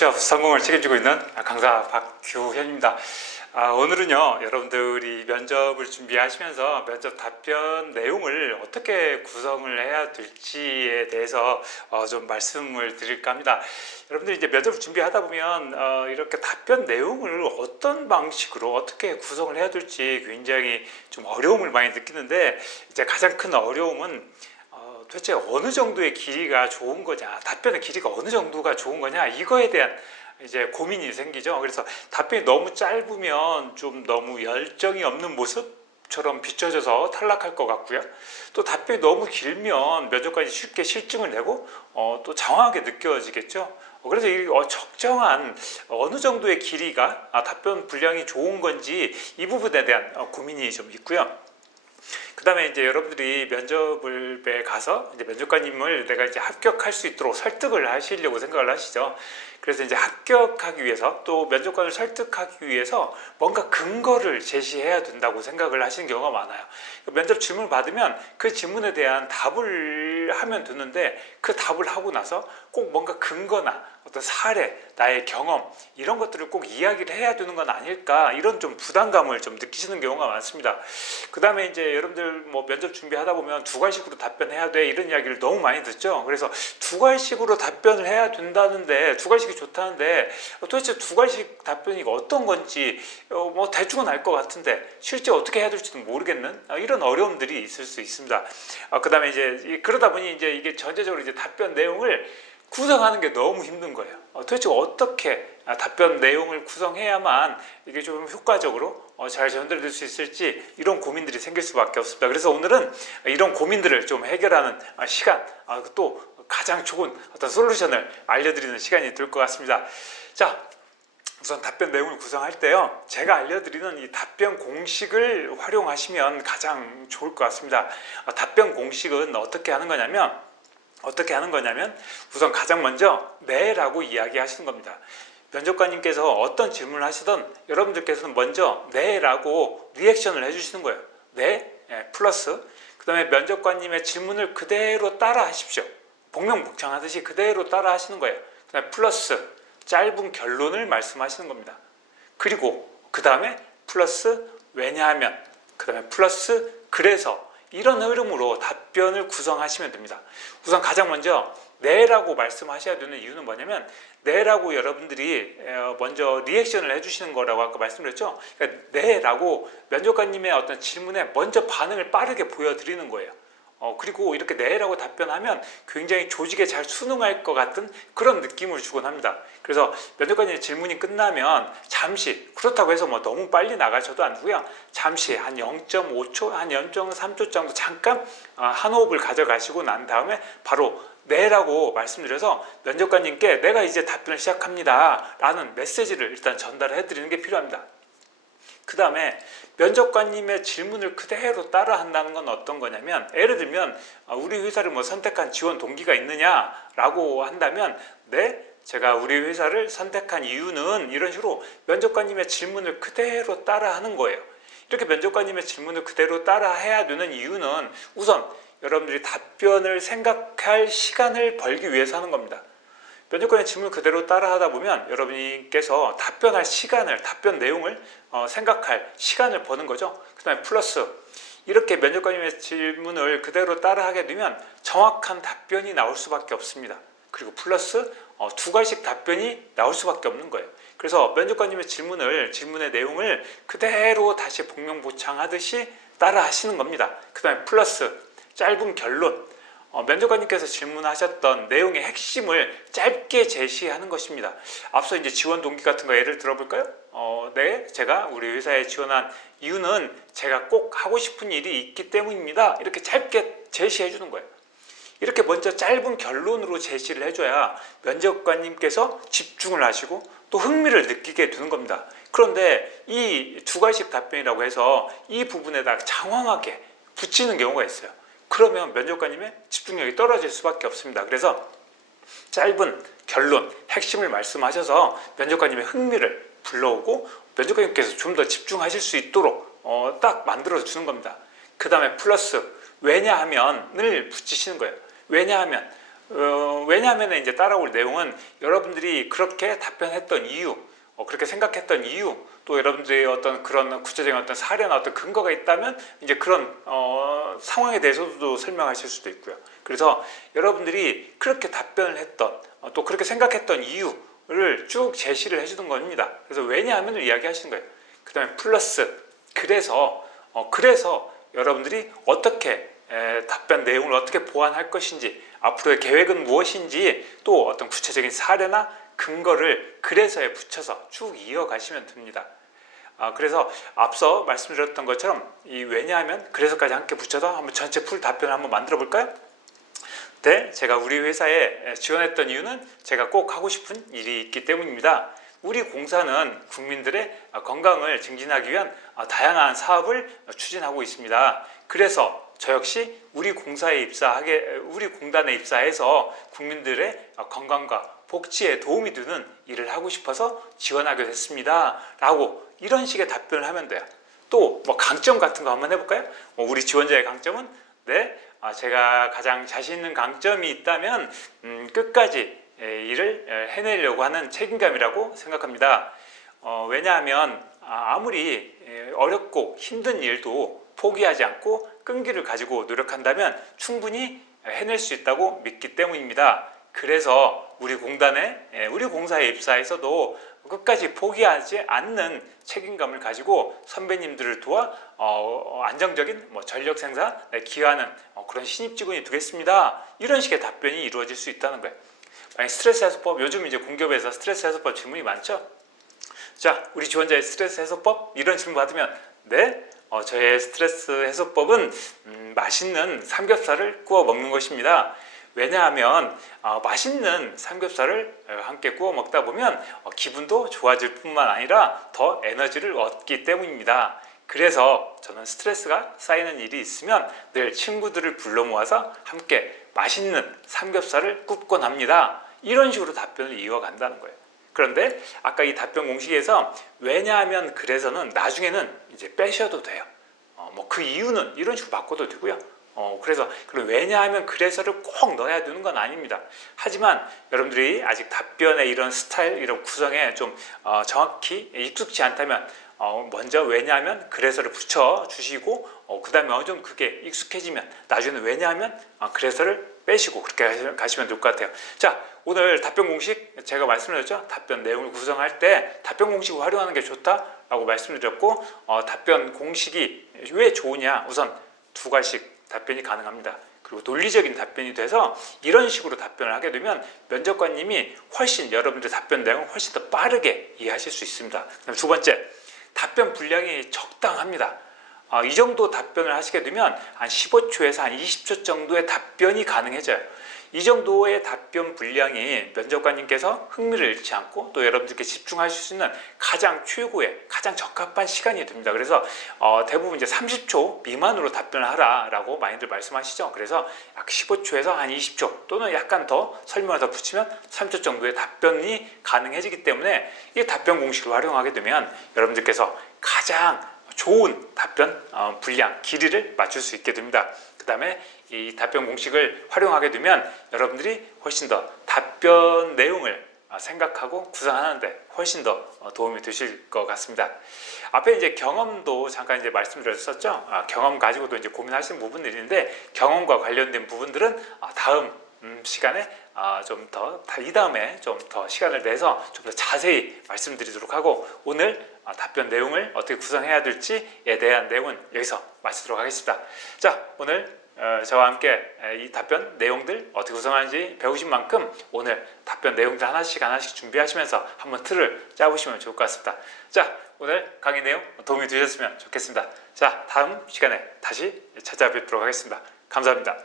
취업 성공을 책임지고 있는 강사 박규현입니다. 오늘은요, 여러분들이 면접을 준비하시면서 면접 답변 내용을 어떻게 구성을 해야 될지에 대해서 좀 말씀을 드릴까 합니다. 여러분들이 이제 면접을 준비하다 보면 이렇게 답변 내용을 어떤 방식으로 어떻게 구성을 해야 될지 굉장히 좀 어려움을 많이 느끼는데, 이제 가장 큰 어려움은 도대체 어느 정도의 길이가 좋은 거냐, 답변의 길이가 어느 정도가 좋은 거냐, 이거에 대한 이제 고민이 생기죠. 그래서 답변이 너무 짧으면 좀 너무 열정이 없는 모습처럼 비춰져서 탈락할 것 같고요. 또 답변이 너무 길면 면접관이 쉽게 실증을 내고 또 장황하게 느껴지겠죠. 그래서 이 적정한 어느 정도의 길이가 답변 분량이 좋은 건지, 이 부분에 대한 고민이 좀 있고요. 그 다음에 이제 여러분들이 면접에 가서 이제 면접관님을 내가 이제 합격할 수 있도록 설득을 하시려고 생각을 하시죠. 그래서 이제 합격하기 위해서, 또 면접관을 설득하기 위해서 뭔가 근거를 제시해야 된다고 생각을 하시는 경우가 많아요. 면접 질문을 받으면 그 질문에 대한 답을 하면 되는데, 그 답을 하고 나서 꼭 뭔가 근거나 어떤 사례, 나의 경험, 이런 것들을 꼭 이야기를 해야 되는 건 아닐까, 이런 좀 부담감을 좀 느끼시는 경우가 많습니다. 그 다음에 이제 여러분들 뭐 면접 준비하다 보면 두 가지식으로 답변해야 돼, 이런 이야기를 너무 많이 듣죠. 그래서 두 가지식으로 답변을 해야 된다는데, 두 가지식이 좋다는데 도대체 두 가지식 답변이 어떤 건지 뭐 대충은 알 것 같은데 실제 어떻게 해야 될지도 모르겠는 이런 어려움들이 있을 수 있습니다. 그 다음에 이제 그러다 보니 이제 이게 전체적으로 이제 답변 내용을 구성하는 게 너무 힘든 거예요. 도대체 어떻게 답변 내용을 구성해야만 이게 좀 효과적으로 잘 전달될 수 있을지, 이런 고민들이 생길 수밖에 없습니다. 그래서 오늘은 이런 고민들을 좀 해결하는 시간, 또 가장 좋은 어떤 솔루션을 알려드리는 시간이 될 것 같습니다. 자, 우선 답변 내용을 구성할 때요, 제가 알려드리는 이 답변 공식을 활용하시면 가장 좋을 것 같습니다. 답변 공식은 어떻게 하는 거냐면 우선 가장 먼저 네 라고 이야기하시는 겁니다. 면접관님께서 어떤 질문을 하시든 여러분들께서는 먼저 네 라고 리액션을 해주시는 거예요. 네 플러스, 그 다음에 면접관님의 질문을 그대로 따라 하십시오. 복명복창하듯이 그대로 따라 하시는 거예요. 그 다음에 플러스 짧은 결론을 말씀하시는 겁니다. 그리고 그 다음에 플러스 왜냐하면, 그 다음에 플러스 그래서, 이런 흐름으로 답변을 구성하시면 됩니다. 우선 가장 먼저 네라고 말씀하셔야 되는 이유는 뭐냐면, 네라고 여러분들이 먼저 리액션을 해주시는 거라고 아까 말씀드렸죠. 그러니까 네라고 면접관님의 어떤 질문에 먼저 반응을 빠르게 보여드리는 거예요. 그리고 이렇게 네라고 답변하면 굉장히 조직에 잘 순응할 것 같은 그런 느낌을 주곤 합니다. 그래서 면접관님의 질문이 끝나면 잠시, 그렇다고 해서 뭐 너무 빨리 나가셔도 안 되고요, 잠시 한 0.5초, 한 0.3초 정도 잠깐 한 호흡을 가져가시고 난 다음에 바로 네라고 말씀드려서 면접관님께 내가 이제 답변을 시작합니다 라는 메시지를 일단 전달해 드리는 게 필요합니다. 그 다음에 면접관님의 질문을 그대로 따라 한다는 건 어떤 거냐면, 예를 들면 우리 회사를 뭐 선택한 지원 동기가 있느냐 라고 한다면, 네, 제가 우리 회사를 선택한 이유는, 이런 식으로 면접관님의 질문을 그대로 따라 하는 거예요. 이렇게 면접관님의 질문을 그대로 따라 해야 되는 이유는 우선 여러분들이 답변을 생각할 시간을 벌기 위해서 하는 겁니다. 면접관의 질문을 그대로 따라 하다 보면 여러분께서 답변할 시간을, 답변 내용을 생각할 시간을 버는 거죠. 그 다음에 플러스, 이렇게 면접관님의 질문을 그대로 따라 하게 되면 정확한 답변이 나올 수밖에 없습니다. 그리고 플러스 두 가지씩 답변이 나올 수밖에 없는 거예요. 그래서 면접관님의 질문의 내용을 그대로 다시 복명복창하듯이 따라 하시는 겁니다. 그 다음에 플러스 짧은 결론, 면접관님께서 질문하셨던 내용의 핵심을 짧게 제시하는 것입니다. 앞서 이제 지원 동기 같은 거 예를 들어볼까요? 네, 제가 우리 회사에 지원한 이유는 제가 꼭 하고 싶은 일이 있기 때문입니다. 이렇게 짧게 제시해 주는 거예요. 이렇게 먼저 짧은 결론으로 제시를 해줘야 면접관님께서 집중을 하시고 또 흥미를 느끼게 되는 겁니다. 그런데 이 두 가지식 답변이라고 해서 이 부분에다 장황하게 붙이는 경우가 있어요. 그러면 면접관님의 집중력이 떨어질 수밖에 없습니다. 그래서 짧은 결론, 핵심을 말씀하셔서 면접관님의 흥미를 불러오고 면접관님께서 좀 더 집중하실 수 있도록 딱 만들어 주는 겁니다. 그 다음에 플러스 왜냐하면을 붙이시는 거예요. 왜냐하면 왜냐하면 이제 따라올 내용은 여러분들이 그렇게 답변했던 이유, 그렇게 생각했던 이유, 또 여러분들의 어떤 그런 구체적인 어떤 사례나 어떤 근거가 있다면 이제 그런 상황에 대해서도 설명하실 수도 있고요. 그래서 여러분들이 그렇게 답변을 했던 또 그렇게 생각했던 이유를 쭉 제시를 해주는 겁니다. 그래서 왜냐하면을 이야기하시는 거예요. 그 다음에 플러스 그래서 여러분들이 어떻게 답변 내용을 어떻게 보완할 것인지, 앞으로의 계획은 무엇인지, 또 어떤 구체적인 사례나 근거를 그래서에 붙여서 쭉 이어가시면 됩니다. 그래서 앞서 말씀드렸던 것처럼 이 왜냐하면 그래서까지 함께 붙여서 한번 전체 풀 답변을 한번 만들어 볼까요? 네, 제가 우리 회사에 지원했던 이유는 제가 꼭 하고 싶은 일이 있기 때문입니다. 우리 공사는 국민들의 건강을 증진하기 위한 다양한 사업을 추진하고 있습니다. 그래서 저 역시 우리 공단에 입사해서 국민들의 건강과 복지에 도움이 되는 일을 하고 싶어서 지원하게 됐습니다. 라고 이런 식의 답변을 하면 돼요. 또 뭐 강점 같은 거 한번 해볼까요? 우리 지원자의 강점은 네, 제가 가장 자신 있는 강점이 있다면 끝까지 일을 해내려고 하는 책임감이라고 생각합니다. 왜냐하면 아무리 어렵고 힘든 일도 포기하지 않고 끈기를 가지고 노력한다면 충분히 해낼 수 있다고 믿기 때문입니다. 그래서 우리 공사에 입사해서도 끝까지 포기하지 않는 책임감을 가지고 선배님들을 도와 안정적인 전력 생산에 기여하는 그런 신입 직원이 되겠습니다. 이런 식의 답변이 이루어질 수 있다는 거예요. 스트레스 해소법, 요즘 이제 공기업에서 스트레스 해소법 질문이 많죠? 자, 우리 지원자의 스트레스 해소법? 이런 질문 받으면 네, 저의 스트레스 해소법은 맛있는 삼겹살을 구워 먹는 것입니다. 왜냐하면 맛있는 삼겹살을 함께 구워 먹다 보면 기분도 좋아질 뿐만 아니라 더 에너지를 얻기 때문입니다. 그래서 저는 스트레스가 쌓이는 일이 있으면 늘 친구들을 불러 모아서 함께 맛있는 삼겹살을 굽곤 합니다. 이런 식으로 답변을 이어간다는 거예요. 그런데 아까 이 답변 공식에서 왜냐하면 그래서는 나중에는 이제 빼셔도 돼요. 그 이유는 이런 식으로 바꿔도 되고요. 그래서 왜냐하면 그래서를 꼭 넣어야 되는 건 아닙니다. 하지만 여러분들이 아직 답변의 이런 스타일, 이런 구성에 좀 정확히 익숙치 않다면 먼저 왜냐하면 그래서를 붙여주시고 그 다음에 어느 정도 그게 익숙해지면 나중에는 왜냐하면 그래서를 빼시고 그렇게 가시면 될 것 같아요. 자, 오늘 답변 공식 제가 말씀드렸죠. 답변 내용을 구성할 때 답변 공식을 활용하는 게 좋다라고 말씀드렸고 답변 공식이 왜 좋으냐, 우선 두 가지씩 답변이 가능합니다. 그리고 논리적인 답변이 돼서 이런 식으로 답변을 하게 되면 면접관님이 훨씬 여러분들의 답변 내용을 훨씬 더 빠르게 이해하실 수 있습니다. 그다음에 두 번째, 답변 분량이 적당합니다. 이 정도 답변을 하시게 되면 한 15초에서 한 20초 정도의 답변이 가능해져요. 이 정도의 답변 분량이 면접관님께서 흥미를 잃지 않고 또 여러분들께 집중하실 수 있는 가장 최고의 가장 적합한 시간이 됩니다. 그래서 대부분 이제 30초 미만으로 답변을 하라라고 많이들 말씀하시죠. 그래서 약 15초에서 한 20초 또는 약간 더 설명을 더 붙이면 3초 정도의 답변이 가능해지기 때문에 이 답변 공식을 활용하게 되면 여러분들께서 가장 좋은 답변 분량, 길이를 맞출 수 있게 됩니다. 그 다음에 이 답변 공식을 활용하게 되면 여러분들이 훨씬 더 답변 내용을 생각하고 구성하는데 훨씬 더 도움이 되실 것 같습니다. 앞에 이제 경험도 잠깐 이제 말씀드렸었죠. 경험 가지고도 이제 고민하시는 부분들이 있는데 경험과 관련된 부분들은 다음 시간에 이 다음에 좀 더 시간을 내서 좀 더 자세히 말씀드리도록 하고 오늘 답변 내용을 어떻게 구성해야 될지에 대한 내용은 여기서 마치도록 하겠습니다. 자, 오늘 저와 함께 이 답변 내용들 어떻게 구성하는지 배우신 만큼 오늘 답변 내용들 하나씩 준비하시면서 한번 틀을 짜보시면 좋을 것 같습니다. 자, 오늘 강의 내용 도움이 되셨으면 좋겠습니다. 자, 다음 시간에 다시 찾아뵙도록 하겠습니다. 감사합니다.